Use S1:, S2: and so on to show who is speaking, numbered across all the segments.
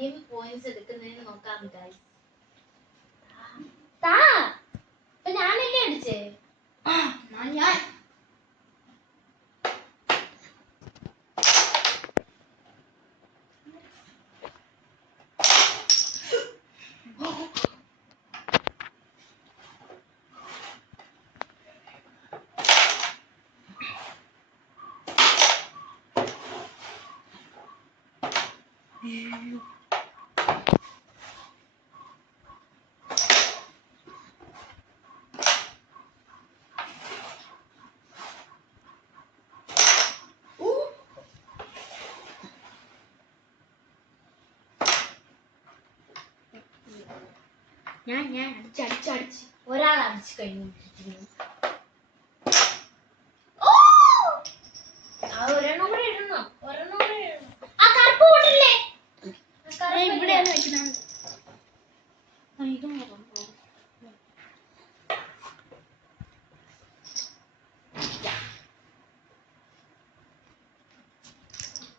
S1: ആദ്യം പോയിന്റ്സ് എടുക്കുന്നതിന് നോക്കാം ഗൈസ് താ ഇപ്പൊ ഞാനല്ലേ അടിച്ചേ?
S2: എന്നാ ഞാൻ. ഞാൻ ഞാൻ അടിച്ച് അടിച്ച് അടിച്ച്.
S1: ഒരാൾ അടിച്ചു കഴിഞ്ഞിരിക്കുന്നു ആ ഒരെണ്ണം കൂടെ ഇടണം ഒരെണ്ണം കൂടെ ഇടണം ആ കറുപ്പ് കൂട്ടില്ലേ ആ കറുപ്പ്
S2: ഇവിടെ
S1: ഇല്ലേ?
S2: വെക്കുന്നത്
S1: ഇതും മറന്നു.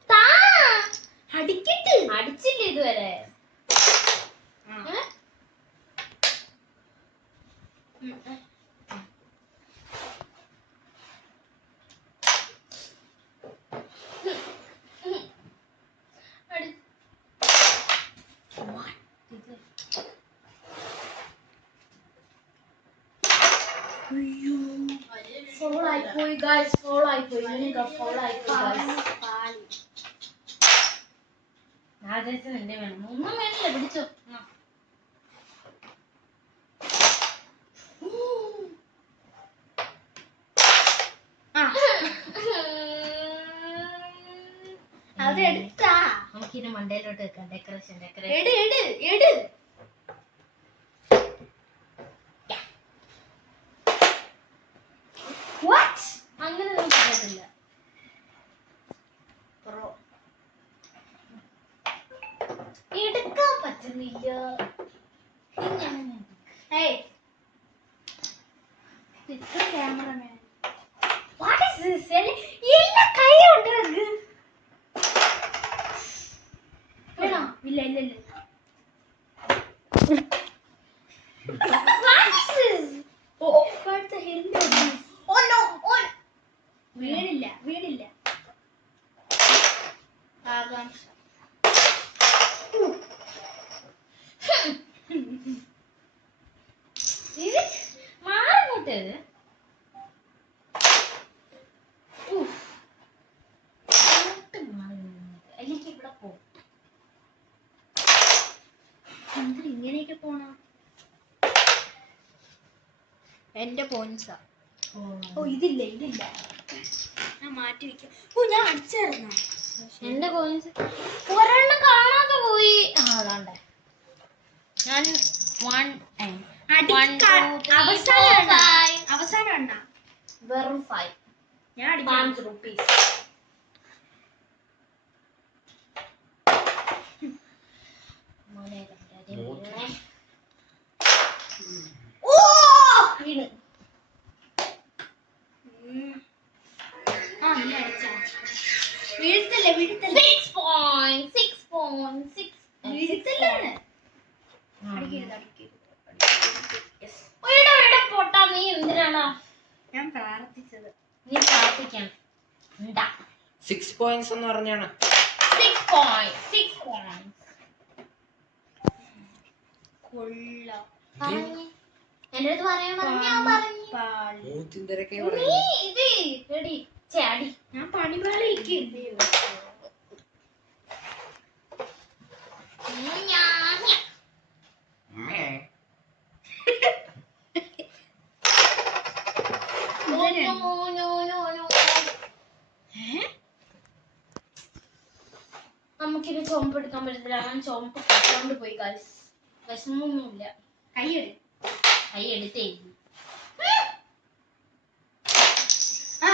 S1: താ.
S2: അടിക്കട്ട്
S1: അടിച്ചില്ല ഇതുവരെ ഏ? അടി- ഇത്. ഫോൾ ആയിപ്പോയി ഗൈസ് ഫോൾ ആയിപ്പോയി. നിങ്ങൾക്ക് ഫോൾ ആയിപ്പോയി ഗൈസ് രാജേഷൻ എന്റെ വേണം. ഒന്നും വേണ്ടില്ല പിടിച്ചോ.
S2: അത് എടുത്താ.
S1: നമുക്കിത് മണ്ടയിലോട്ട് വെക്കാം. ഡെക്കറേഷൻ ഡെക്കറേഷൻ
S2: എട് എട് എട്.
S1: വീണില്ല
S2: വീടില്ല ആകാംക്ഷ.
S1: ഇത് മാറിങ്ങോട്ട്
S2: എന്റെ പോയിന്റ്സാ ഓ. ഇതില്ല ഇതില്ല. ഞാൻ മാറ്റി വെക്കാം. ഓ ഞാൻ അടിച്ചായിരുന്നു?
S1: എന്റെ പോയിന്റ്സ് ഒരെണ്ണം കാണാതെ പോയി. ആ അതാണ്ടേ. ഞാൻ വൺ
S2: അവസാനം അവസാനം അണ്ണാ
S1: വെറും ഫൈവ്
S2: ഞാൻ അടിക്കാം.
S1: റുപ്പീസ്
S2: വീഴ്ത്തല്ലാണ് അടിക്കരുത് അടിക്കരുത്.
S1: പൊട്ടാ. നീ എന്തിനാണോ?
S2: ഞാൻ പ്രാർത്ഥിച്ചത്.
S1: നീ പ്രാർത്ഥിക്കണം. ഉണ്ടാ
S3: സിക്സ് പോയിന്റ്സ് എന്ന് പറഞ്ഞാണ്.
S1: സിക്സ് പോയിന്റ് സിക്സ് പോയിന്റ്
S2: കൊള്ളാം.
S1: പറഞ്ഞു. എന്റെ അടുത്ത് പറയാൻ പറഞ്ഞു ഞാൻ പറഞ്ഞു. നീ ഇത് എടി ചാടി.
S2: ഞാൻ പണിപാളിക്ക്
S1: നമുക്കിത് ചോമ്പ് എടുക്കാൻ പറ്റത്തില്ല. അവൻ ചോമ്പ് കട്ടോണ്ട് പോയി ഗൈസ് വിഷമൊന്നുമില്ല
S2: കൈയെടു.
S1: കൈ എടുത്തേ
S2: ആ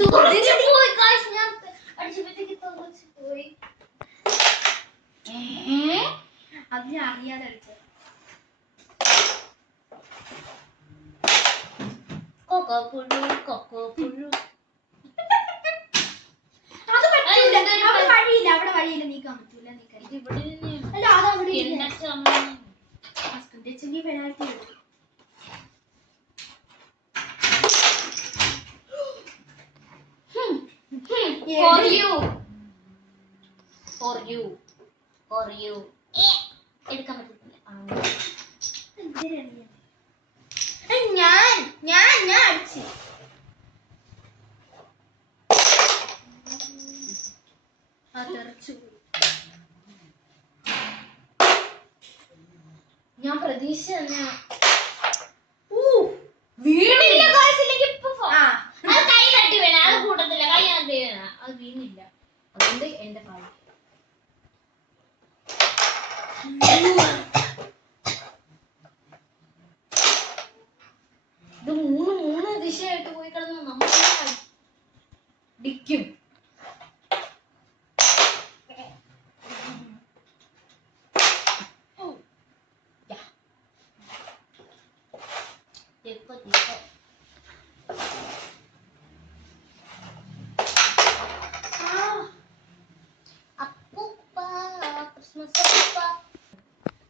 S1: തുറച്ചു പോയി ഗൈസ് ഞാൻ അടിച്ചപ്പോഴത്തേക്ക് തുറച്ചു പോയി. ഏ?
S2: അത് ഞാൻ അറിയാതെ അടിച്ചത്
S1: കൊക്കോ പുഴു കൊക്കോ പുഴു.
S2: Penalty
S1: For you. For you. For you. എടുക്കാൻ പറ്റത്തില്ല.
S2: ഞാൻ ഞാൻ ഞാൻ അടിച്ചു ആ
S1: ഞാൻ പ്രതീക്ഷ തന്നെയാ
S2: ഊ
S1: വീണില്ല കാശില്ലെങ്കിൽ അത് കൈ തട്ടി വീണ അത് കൂട്ടത്തില്ല. കൈ വീണ അത് വീണില്ല. അതുകൊണ്ട് എന്റെ കാര്യം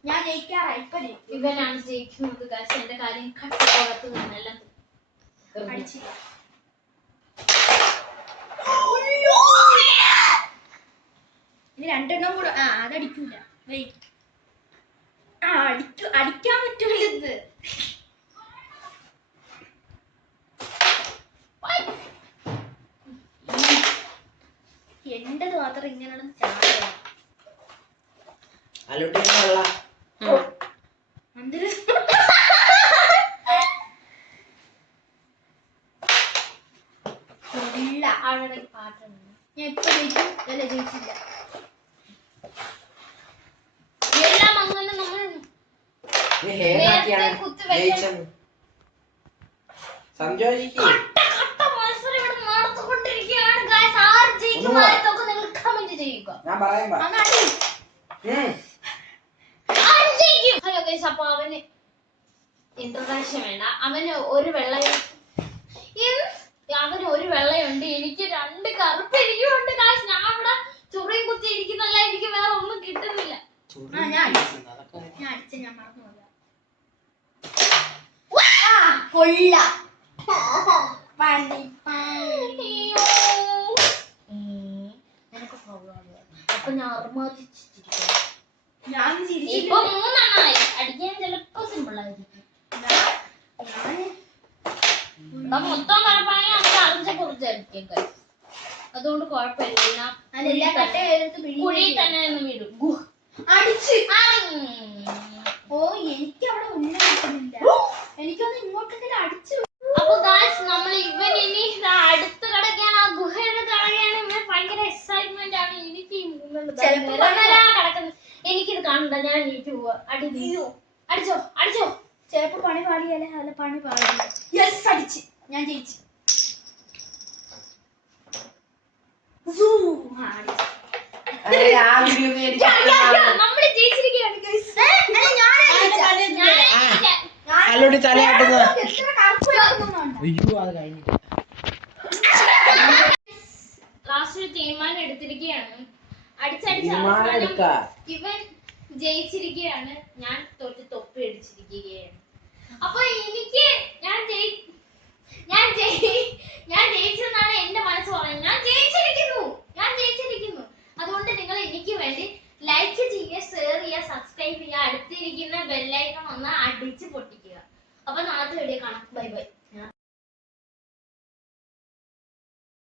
S2: ഞാൻ ജയിക്കാറായി. ഇപ്പൊ
S1: ഇവനാണ് ജയിക്കുന്നത്. കാശ് എന്റെ കാര്യം കട്ടപ്പുറത്ത് നിന്നെല്ലാം
S2: അടിച്ചില്ല ഇനി രണ്ടെണ്ണം കൂടെ ആ അതടിക്കൂല. വെയിറ്റ് ആ അടിക്കു അടിക്കാൻ പറ്റൂല ഇത് എന്റത് മാത്രം ഇങ്ങനെയാണ് ചാടുക
S1: പാട്ടുണ്ട്.
S2: ഞാൻ ഇപ്പൊ ജയിക്കും. അല്ല ജയിച്ചില്ല.
S1: എല്ലാം അങ്ങനെ നമ്മൾ ആര് ജയിക്കും നിങ്ങൾ കമന്റ് ചെയ്യുക.
S3: ഞാൻ പറയാം പാ
S1: ഹലോ ഗൈസ് അപ്പൊ അവന് ഇൻട്രൊഡക്ഷൻ വേണ്ട. അവന് ഒരു വെള്ളയും? അവന് ഒരു വെള്ളയുണ്ട്. എനിക്ക് രണ്ട് കറുപ്പ് എനിക്കുണ്ട് കാശ് ഞാൻ ഇവിടെ ചുറിയും കുത്തി ഇരിക്കുന്നല്ല എനിക്ക് വേറെ ഒന്നും കിട്ടുന്നില്ല.
S2: ഞാൻ ഞാൻ അടിച്ച ഞാൻ മറന്നു കൊള്ള. പണി പണി.
S1: അപ്പൊ ഞാൻ അർമാദിച്ചിരിക്കുന്നു
S2: ഞാൻ
S1: ഇപ്പൊ മൂന്നെണ്ണമായി. അടിക്കാൻ ചിലപ്പോ സിമ്പിൾ ആയിരിക്കും. മൊത്തം കടപ്പാണെങ്കിൽ നമുക്ക് അറിഞ്ഞ കുറിച്ചായിരിക്കും guys. അതുകൊണ്ട് കുഴപ്പമില്ല. കുഴി തന്നെ വീടും.
S2: അടിച്ച്
S1: ആങ്.
S2: ഓ എനിക്ക് അവിടെ ഉള്ളിൽ കിട്ടുന്നില്ല എനിക്കൊന്ന് ഇങ്ങോട്ടെങ്കിലും അടിച്ചു
S1: അപ്പൊ ഗായ്സ് നമ്മൾ ഇവൻ ഇനി ദാ അടുത്ത് കിടക്കാൻ ആ ഗുഹയുടെ കിടക്കുകയാണ് ഇവൻ ഭയങ്കര എക്സൈറ്റ്മെന്റ് ആണ് എനിക്ക് ഈ മൂന്നെണ്ണം ദാ
S2: ചിലപ്പോ
S1: നിരനിരാ കിടക്കുന്നത് എനിക്കിത് കണ്ട ഞാൻ എനിക്ക് പോവാ അടി നീ. അടിച്ചോ അടിച്ചോ
S2: ചിലപ്പോ പണി പാടിയാലേ അല്ല പണി പാടില്ല യെസ് അടിച്ച്. ഞാൻ ജയിച്ചു.
S3: അയ്യോ അത് കഴിഞ്ഞിട്ട്.
S1: ലാസ്റ്റ് ഒരു തീരുമാനം എടുത്തിരിക്കുകയാണ്. അടിച്ചടിച്ച് അവസാനം ഇവൻ ജയിച്ചിരിക്കുകയാണ്. ഞാൻ തൊട്ട് തൊപ്പി അടിച്ചിരിക്കുകയാണ്. അപ്പൊ എനിക്ക് ഞാൻ ഞാൻ